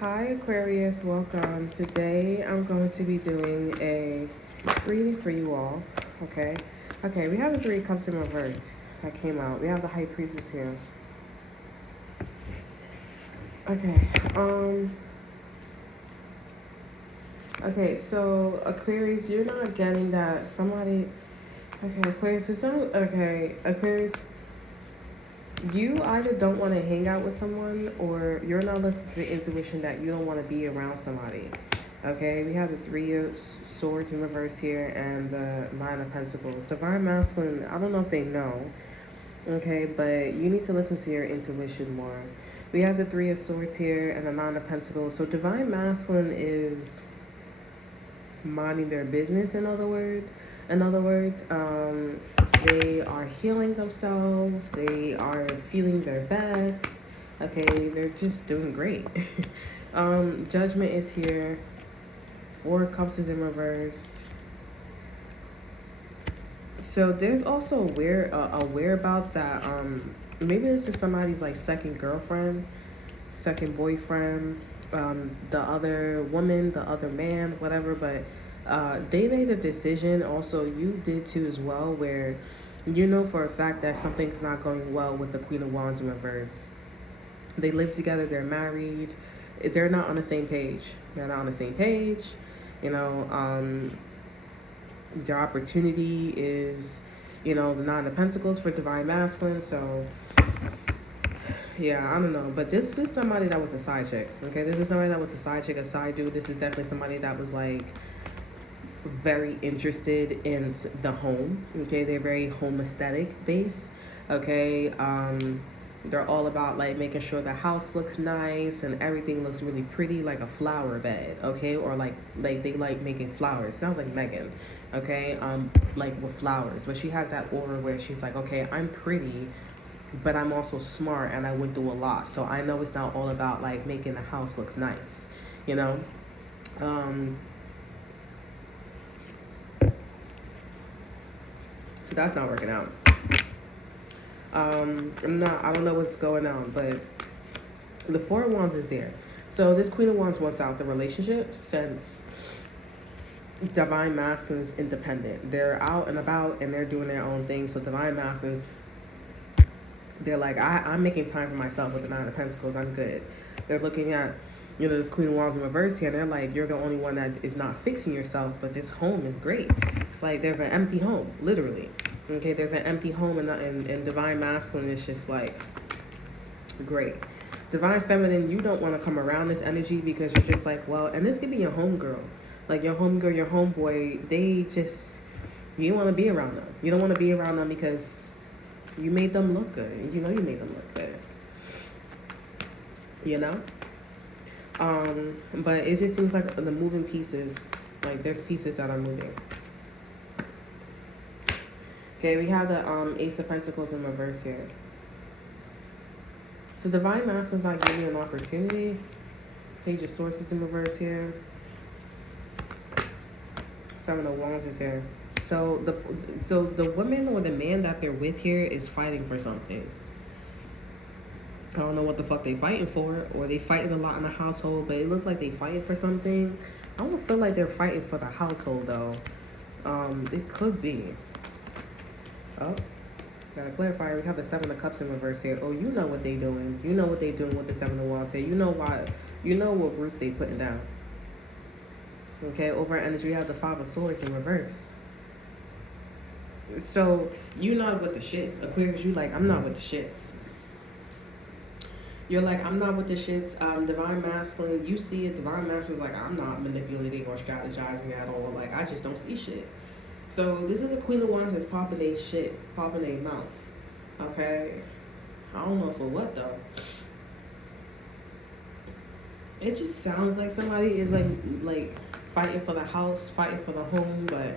Hi Aquarius, welcome. Today I'm going to be doing a reading for you all. Okay. Okay, we have the Three of Cups in reverse that came out. We have the High Priestess here. Okay. Okay, so Aquarius, you're not getting that somebody. Okay, Aquarius, it's not okay. Aquarius, you either don't want to hang out with someone or you're not listening to the intuition that you don't want to be around somebody. Okay, we have the Three of Swords in reverse here and the Nine of Pentacles. Divine Masculine, I don't know if they know, okay, but you need to listen to your intuition more. We have the Three of Swords here and the Nine of Pentacles. So Divine Masculine is minding their business, in other words. They are healing themselves. They are feeling their best. Okay, they're just doing great. Judgment is here. Four of Cups is in reverse. So there's also a whereabouts that maybe this is somebody's like second girlfriend, second boyfriend, the other woman, the other man, whatever. But they made a decision. Also, you did too as well, where you know for a fact that something's not going well with the Queen of Wands in reverse. They live together. They're married. They're not on the same page. They're not on the same page. You know, their opportunity is, the Nine of Pentacles for Divine Masculine. So yeah, I don't know, but this is somebody that was a side chick. Okay, this is somebody that was a side chick, a side dude. This is definitely somebody that was like very interested in the home. Okay, they're very home aesthetic based. Okay, they're all about like making sure the house looks nice and everything looks really pretty, like a flower bed. Okay, or like they like making flowers. Sounds like Megan. Okay, like with flowers, but she has that aura where she's like, okay, I'm pretty, but I'm also smart and I went through a lot, so I know it's not all about like making the house looks nice. So that's not working out. I don't know what's going on, but the Four of Wands is there. So this Queen of Wands wants out the relationship since Divine Masculine's independent. They're out and about and they're doing their own thing. So Divine Masculine's, they're like, I'm making time for myself with the Nine of Pentacles. I'm good. They're looking at, this Queen of Wands in reverse here, and they're like, you're the only one that is not fixing yourself, but this home is great. It's like there's an empty home, literally. Okay, there's an empty home, and Divine Masculine is just like great. Divine Feminine, you don't want to come around this energy because you're just like, well, and this could be your homegirl. Like your homegirl, your homeboy, you don't want to be around them. You don't want to be around them because you made them look good. You made them look good. But it just seems like the moving pieces, like there's pieces that are moving. Okay, we have the Ace of Pentacles in reverse here. So Divine Masculine's not giving you an opportunity. Page of Swords is in reverse here. Seven of Wands is here. So the woman or the man that they're with here is fighting for something. I don't know what the fuck they fighting for, or they fighting a lot in the household, but it looks like they fighting for something. I don't feel like they're fighting for the household though. It could be. Oh, gotta clarify. We have the Seven of Cups in reverse here. Oh, you know what they doing. You know what they doing with the Seven of Wands here. You know why. You know what roots they putting down. Okay, over at energy we have the Five of Swords in reverse. So you not with the shits. Aquarius, you like, I'm not with the shits. You're like, I'm not with the shits. Divine Masculine, you see it. Divine Masculine's like, I'm not manipulating or strategizing at all. Like, I just don't see shit. So this is a Queen of Wands that's popping a shit, popping a mouth. Okay? I don't know for what though. It just sounds like somebody is like fighting for the house, fighting for the home, but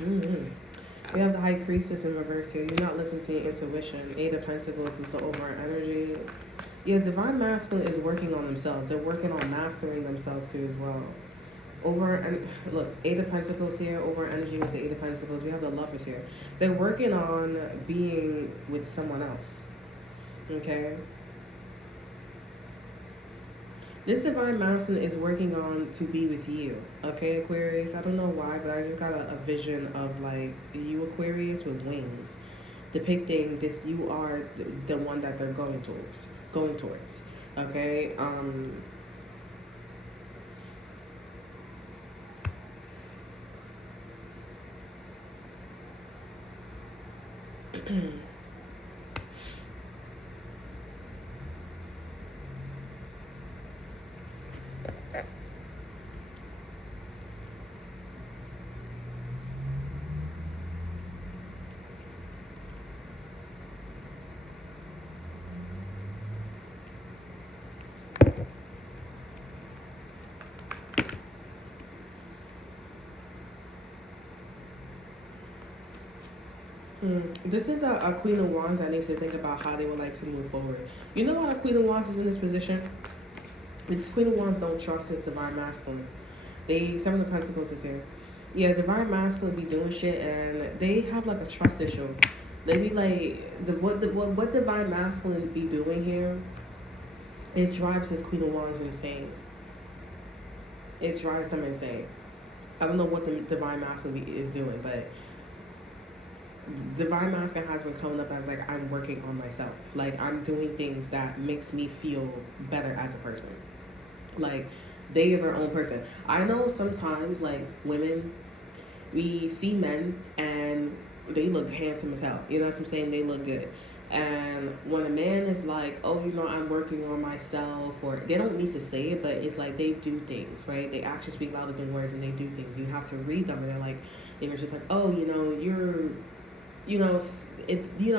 we have the High Priestess in reverse here. You're not listening to your intuition. Eight of Pentacles is the overall energy. Yeah, Divine Masculine is working on themselves. They're working on mastering themselves too as well. Over and look, Eight of Pentacles here. Over energy was the Eight of Pentacles. We have the Lovers here. They're working on being with someone else. Okay. This divine masculine is working on to be with you. Okay, Aquarius. I don't know why, but I just got a vision of like you, Aquarius, with wings, depicting this. You are the one that they're going towards. Going towards. Okay. This is a Queen of Wands that needs to think about how they would like to move forward. You know what a Queen of Wands is in this position? This Queen of Wands don't trust this divine masculine. Seven of Pentacles is here. Yeah, divine masculine be doing shit and they have like a trust issue. They be like, what divine masculine be doing here, it drives this Queen of Wands insane. It drives them insane. I don't know what the divine masculine is doing, but divine masculine has been coming up as like, I'm working on myself. Like, I'm doing things that makes me feel better as a person. Like, they are their own person. I know sometimes, like, women, we see men and they look handsome as hell. You know what I'm saying? They look good. And when a man is like, oh, you know, I'm working on myself, or they don't need to say it, but it's like they do things, right? They actually speak louder than words and they do things. You have to read them and they're like, they're just like, oh, you know, you're, you know,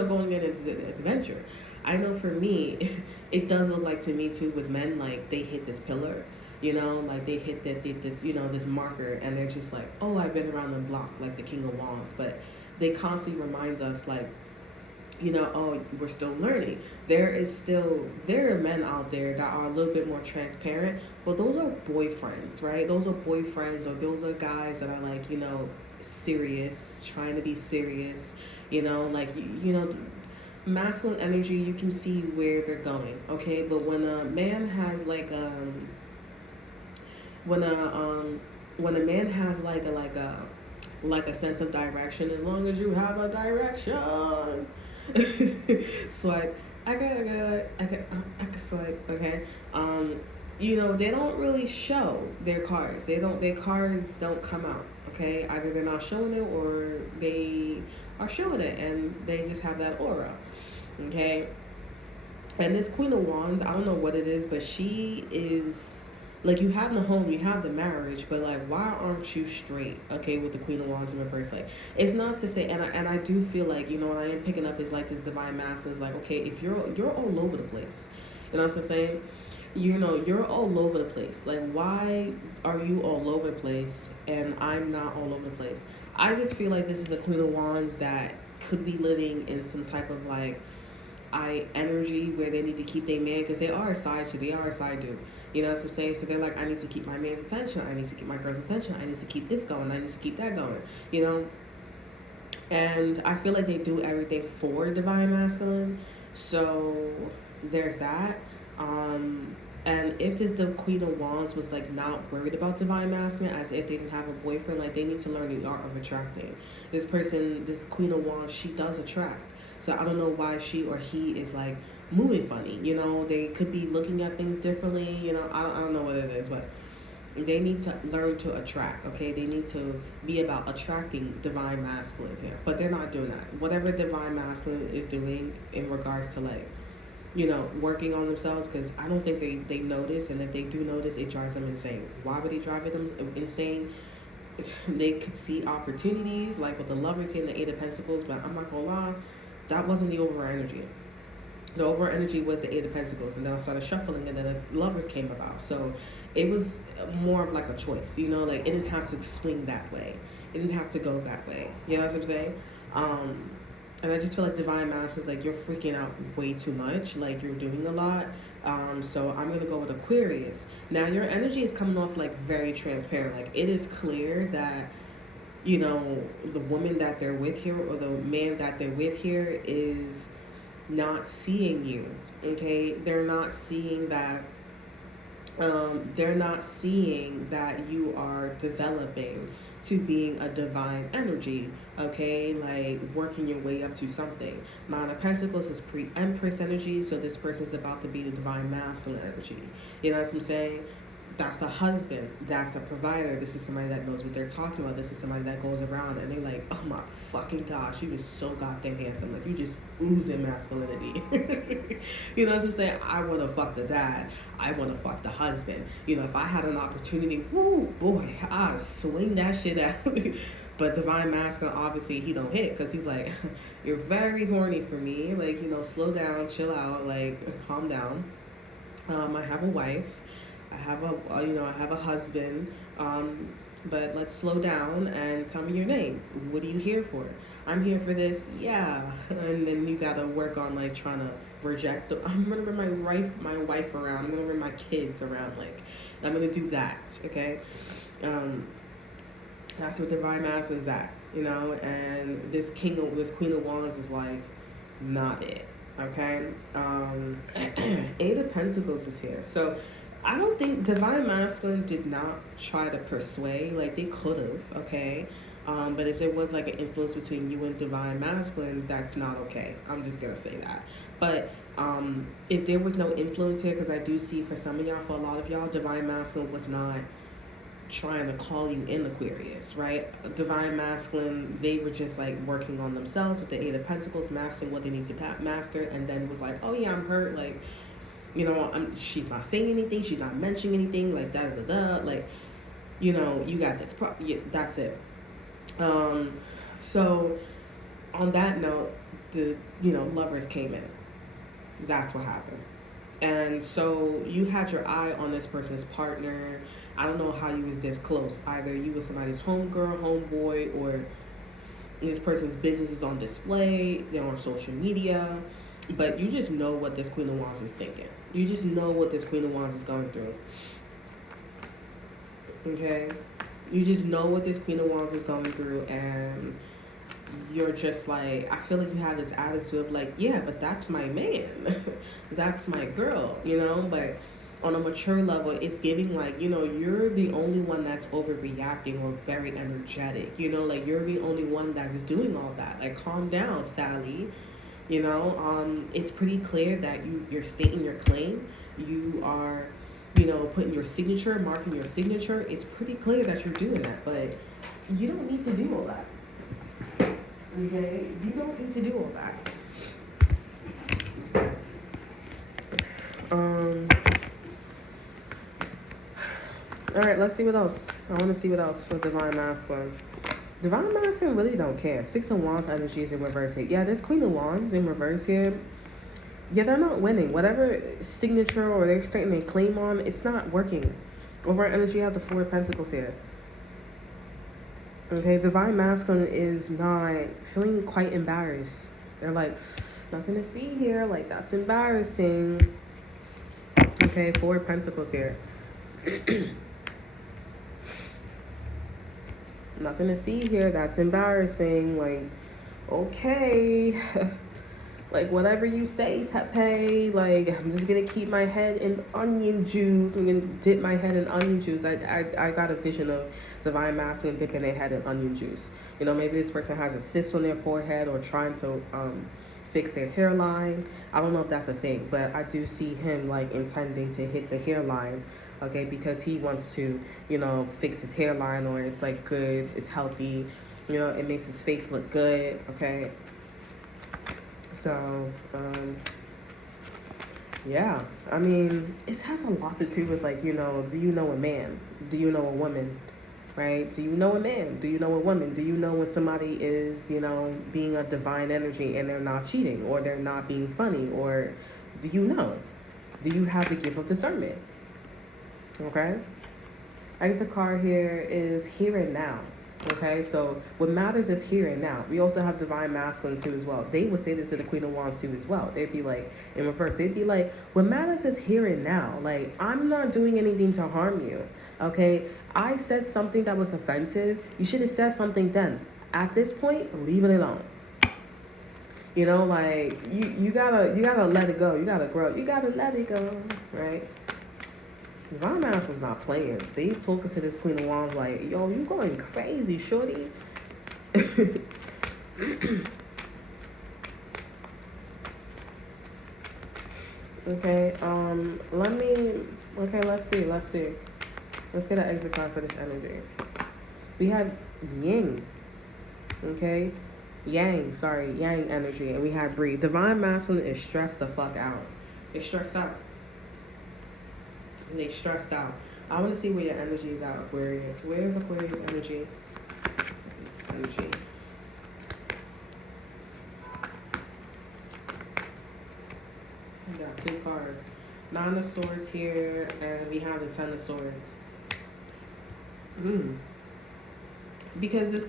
going in an adventure. I know for me, it does look like to me too with men, like they hit this pillar, you know, like they hit this, you know, this marker, and they're just like, oh, I've been around the block, like the King of Wands, but they constantly reminds us, like, you know, oh, we're still learning. There are men out there that are a little bit more transparent, but those are boyfriends, right? Those are boyfriends, or those are guys that are like, you know, serious, trying to be serious, you know, like, you know, masculine energy, you can see where they're going, okay? But when a man has like when a man has like a sense of direction, as long as you have a direction, swipe, I got swipe, okay? You know, they don't really show their cards. Their cards don't come out, okay? Either they're not showing it or they are showing it and they just have that aura, okay? And this Queen of Wands, I don't know what it is, but she is like, you have the home, you have the marriage, but like, why aren't you straight, okay, with the Queen of Wands in reverse? Like, it's not to say, and I do feel like, you know, what I am picking up is like this divine masculine is like, okay, if you're all over the place, you know what I'm saying? You know, you're all over the place. Like, why are you all over the place and I'm not all over the place? I just feel like this is a Queen of Wands that could be living in some type of like energy where they need to keep their man, because they are a side chick, they are a side dude. You know what I'm saying? So they're like, I need to keep my man's attention. I need to keep my girl's attention. I need to keep this going. I need to keep that going. You know? And I feel like they do everything for divine masculine. So there's that. And if this the Queen of Wands was like not worried about divine masculine, as if they didn't have a boyfriend, like they need to learn the art of attracting. This person, this Queen of Wands, she does attract. So I don't know why she or he is like moving funny, you know. They could be looking at things differently, you know. I don't know what it is, but they need to learn to attract, okay? They need to be about attracting divine masculine here, but they're not doing that. Whatever divine masculine is doing in regards to like, you know, working on themselves, because I don't think they notice, and if they do notice, it drives them insane. Why would it drive them insane? They could see opportunities, like with the Lovers here and the Eight of Pentacles, but I'm not gonna lie, that wasn't the over energy. The over energy was the Eight of Pentacles, and then I started shuffling, and then the Lovers came about. So it was more of like a choice, you know, like it didn't have to swing that way. It didn't have to go that way. You know what I'm saying? And I just feel like divine masculine is like you're freaking out way too much, like you're doing a lot. So I'm gonna go with Aquarius. Now your energy is coming off like very transparent. Like it is clear that, you know, the woman that they're with here or the man that they're with here is not seeing you. Okay, they're not seeing that. They're not seeing that you are developing to being a divine energy, okay? Like working your way up to something. Nine of Pentacles is pre-Empress energy, so this person's about to be the divine masculine energy. You know what I'm saying? That's a husband. That's a provider. This is somebody that knows what they're talking about. This is somebody that goes around and they're like, oh my fucking gosh, you just so goddamn handsome. Like, you just oozing masculinity. You know what I'm saying? I want to fuck the dad. I want to fuck the husband. You know, if I had an opportunity, whoo, boy, I'd swing that shit out. But divine masculine, obviously, he don't hit because he's like, you're very horny for me. Like, you know, slow down, chill out, like, calm down. I have a wife. I have a husband, but let's slow down and tell me your name. What are you here for? I'm here for this, yeah. And then you gotta work on like trying to reject. I'm gonna bring my wife around. I'm gonna bring my kids around. Like, I'm gonna do that. Okay, that's what divine masculine's at. You know, and this Queen of Wands is like not it. Okay, Eight of Pentacles is here, so. I don't think divine masculine did not try to persuade. Like they could have, okay, but if there was like an influence between you and divine masculine, that's not okay. I'm just gonna say that. But if there was no influence here, because I do see for some of y'all, for a lot of y'all, divine masculine was not trying to call you in Aquarius, right? Divine masculine, they were just like working on themselves with the Eight of Pentacles, mastering what they need to master, and then was like, oh yeah, I'm hurt, like. You know, she's not saying anything. She's not mentioning anything. Like like, you know, you got this. Yeah, that's it. So, on that note, lovers came in. That's what happened. And so you had your eye on this person's partner. I don't know how you was this close. Either you was somebody's homegirl, homeboy, or this person's business is on display. They're on social media. But you just know what this Queen of Wands is thinking. You just know what this Queen of Wands is going through. Okay? You just know what this Queen of Wands is going through, and you're just like, I feel like you have this attitude of like, yeah, but that's my man. That's my girl, you know? But on a mature level, it's giving like, you know, you're the only one that's overreacting or very energetic. You know, like you're the only one that is doing all that. Like, calm down, Sally. You know, it's pretty clear that you're stating your claim. You are, you know, putting your signature, marking your signature. It's pretty clear that you're doing that, but you don't need to do all that. Okay? You don't need to do all that. All right, let's see what else. I want to see what else with divine masculine. Divine masculine really don't care. Six of Wands energy is in reverse here. Yeah, this Queen of Wands in reverse here. Yeah, they're not winning. Whatever signature or they're starting their claim on, it's not working. Over energy, you have the Four of Pentacles here. Okay, divine masculine is not feeling quite embarrassed. They're like, nothing to see here. Like, that's embarrassing. Okay, Four of Pentacles here. Nothing to see here. That's embarrassing. Like, okay. Like, whatever you say, Pepe. Like, I'm just gonna keep my head in onion juice. I'm gonna dip my head in onion juice. I got a vision of divine masculine dipping their head in onion juice. You know, maybe this person has a cyst on their forehead or trying to fix their hairline. I don't know if that's a thing, but I do see him like intending to hit the hairline. Okay, because he wants to, you know, fix his hairline, or it's like good, it's healthy, you know, it makes his face look good. Okay, so yeah, I mean, it has a lot to do with like, you know, do you know a man? Do you know a woman? Right? Do you know a man? Do you know a woman? Do you know when somebody is, you know, being a divine energy and they're not cheating, or they're not being funny, or do you know? Do you have the gift of discernment? Okay, exit card here is here and now. Okay, so what matters is here and now. We also have divine masculine too as well. They would say this to the Queen of Wands too as well. They'd be like, in reverse, they'd be like, what matters is here and now. Like, I'm not doing anything to harm you. Okay, I said something that was offensive. You should have said something then. At this point, leave it alone. You know, like you gotta let it go. You gotta grow. You gotta let it go, right? Divine Masculine's not playing. They talking to this Queen of Wands like, yo, you going crazy, shorty. Okay, let's see. Let's get an exit card for this energy. We had Yang. Okay? Yang energy. And we have Bree. Divine Masculine is stressed the fuck out. They're stressed out. They stressed out. I want to see where your energy is at, Aquarius. Where's Aquarius energy? This energy. We got 2 cards. 9 of Swords here, and we have the 10 of Swords. Because this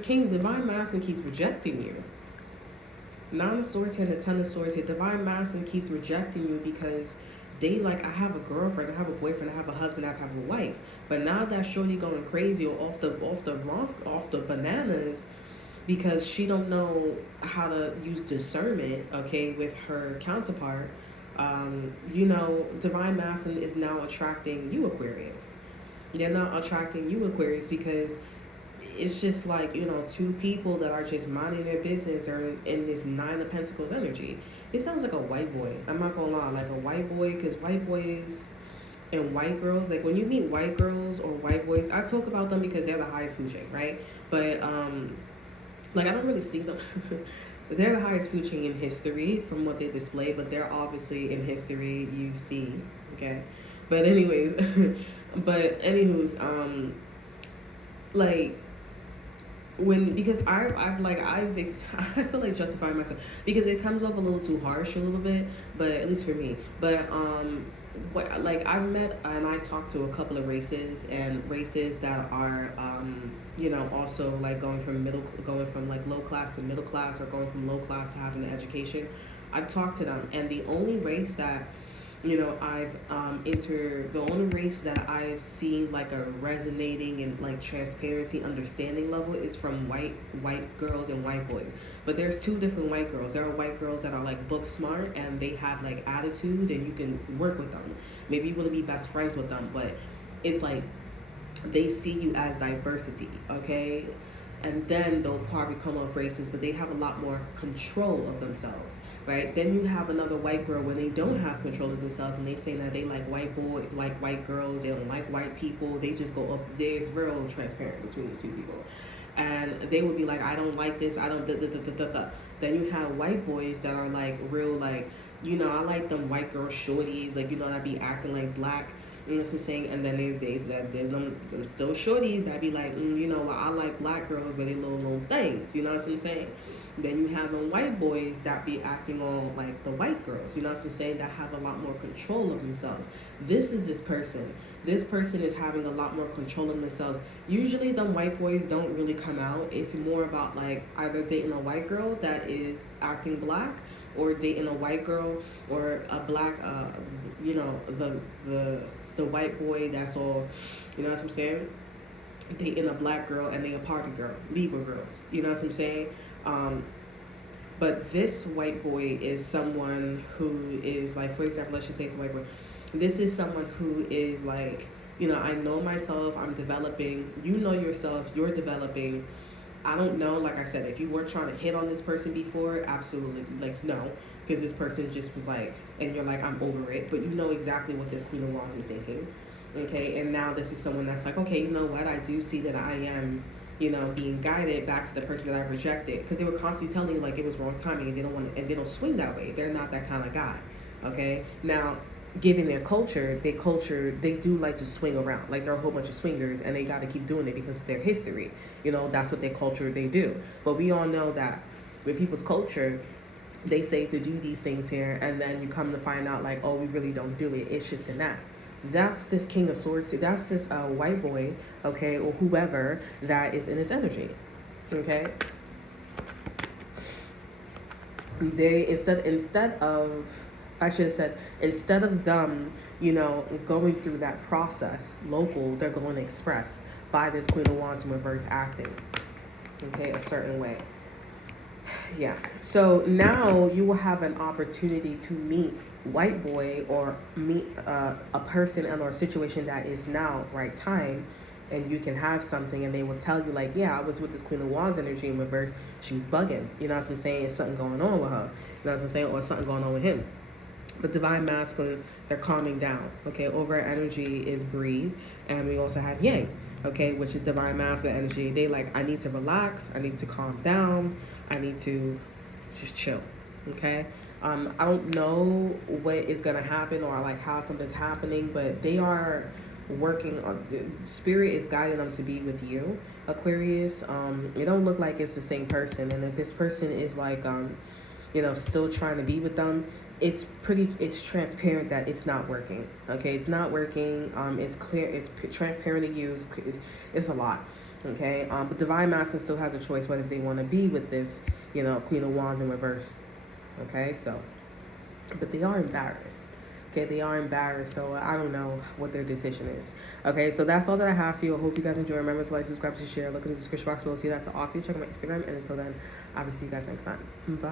King, Divine Masculine keeps rejecting you. 9 of Swords here and the 10 of Swords here. Divine Masculine keeps rejecting you because they like, I have a girlfriend, I have a boyfriend, I have a husband, I have a wife. But now that shorty going crazy or off the bananas, because she don't know how to use discernment, okay, with her counterpart, you know, Divine Masculine is now attracting you, Aquarius. They're not attracting you, Aquarius, because it's just like, you know, 2 people that are just minding their business. They're in this 9 of Pentacles energy. It sounds like a white boy. I'm not gonna lie, like a white boy, because white boys and white girls, like when you meet white girls or white boys, I talk about them because they're the highest food chain, right? But like I don't really see them. They're the highest food chain in history from what they display, but they're obviously in history you see, okay? But anyways, but anywho's, like, because I feel like justifying myself because it comes off a little too harsh a little bit, but at least for me. But like I've met and I talked to a couple of races that are you know, also like going from like low class to middle class, or going from low class to having an education. I've talked to them, and the only race that, you know, the only race that I've seen like a resonating and like transparency, understanding level is from white girls and white boys. But there's 2 different white girls. There are white girls that are like book smart and they have like attitude and you can work with them. Maybe you want to be best friends with them, but it's like they see you as diversity, okay? And then they'll probably come off racist, but they have a lot more control of themselves, right? Then you have another white girl when they don't have control of themselves and they say that they like white girls, they don't like white people, they just go up. There's real transparent between these 2 people. And they would be like, I don't like this, I don't da. Then you have white boys that are like real, like, you know, I like them white girl shorties, like, you know, that be acting like black. You know what I'm saying? And then there's days that there's them still shorties that be like, you know, I like black girls, but they little things. You know what I'm saying? Then you have them white boys that be acting all like the white girls. You know what I'm saying? That have a lot more control of themselves. This is this person. This person is having a lot more control of themselves. Usually, them white boys don't really come out. It's more about like either dating a white girl that is acting black, or dating a white girl or a black, you know, the white boy that's all, you know what I'm saying, dating a black girl and they a party girl, Libra girls, you know what I'm saying. But this white boy is someone who is like, for example, let's just say it's a white boy. This is someone who is like, you know, I know myself, I'm developing, you know yourself, you're developing. I don't know, like I said, if you were trying to hit on this person before, absolutely, like, no. Because this person just was like, and you're like, I'm over it. But you know exactly what this Queen of Wands is thinking. Okay, and now this is someone that's like, okay, you know what? I do see that I am, you know, being guided back to the person that I rejected. Because they were constantly telling you like it was wrong timing, and they don't want to, and they don't swing that way. They're not that kind of guy. Okay, now, given their culture, they do like to swing around. Like, they're a whole bunch of swingers, and they got to keep doing it because of their history. You know, that's what their culture, they do. But we all know that with people's culture, they say to do these things here, and then you come to find out like, oh, we really don't do it. It's just an act. That's this King of Swords. That's this white boy, okay, or whoever that is in his energy, okay. They instead of, I should have said, instead of them, going through that process local, they're going to express by this Queen of Wands in reverse acting, okay, a certain way. Yeah. So now you will have an opportunity to meet white boy, or meet a person and or a situation that is now right time, and you can have something, and they will tell you like, yeah, I was with this Queen of Wands energy in reverse. She was bugging. You know what I'm saying? It's something going on with her. You know what I'm saying? Or something going on with him. But divine masculine, they're calming down. Okay. Over energy is breathe, and we also have yang. Okay, which is divine masculine energy. They like, I need to relax. I need to calm down. I need to just chill. Okay. I don't know what is gonna happen, or like how something's happening, but they are working on, spirit is guiding them to be with you, Aquarius. It don't look like it's the same person, and if this person is like still trying to be with them, it's transparent that it's not working. Okay, it's not working. It's clear, it's transparent to use. It's a lot. Okay, but divine masculine still has a choice whether they want to be with this Queen of Wands in reverse. Okay, so, but they are embarrassed. Okay, they are embarrassed, so I don't know what their decision is. Okay, so that's all that I have for you. I hope you guys enjoy. Remember to like, subscribe, to share. Look in the description box below. See that to offer you. Check out my Instagram. And until then, I will see you guys next time. Bye.